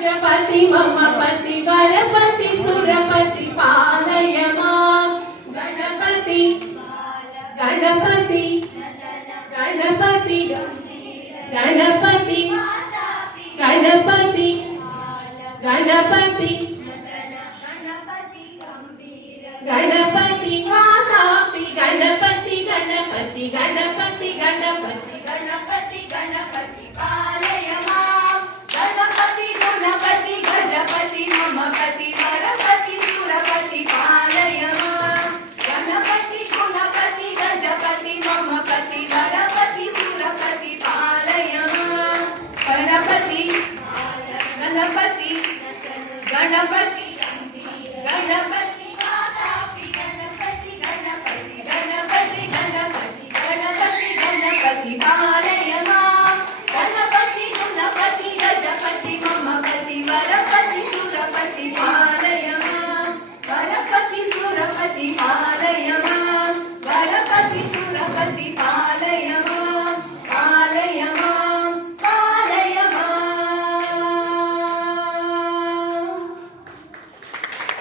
गजपति ममपति वरपति सुरपति पालय मां गणपति गणपति गणपति गणपति गणपति गणपति गणपति वातापि गणपति गणपति गणपति गणपति गणपति गणपति पालय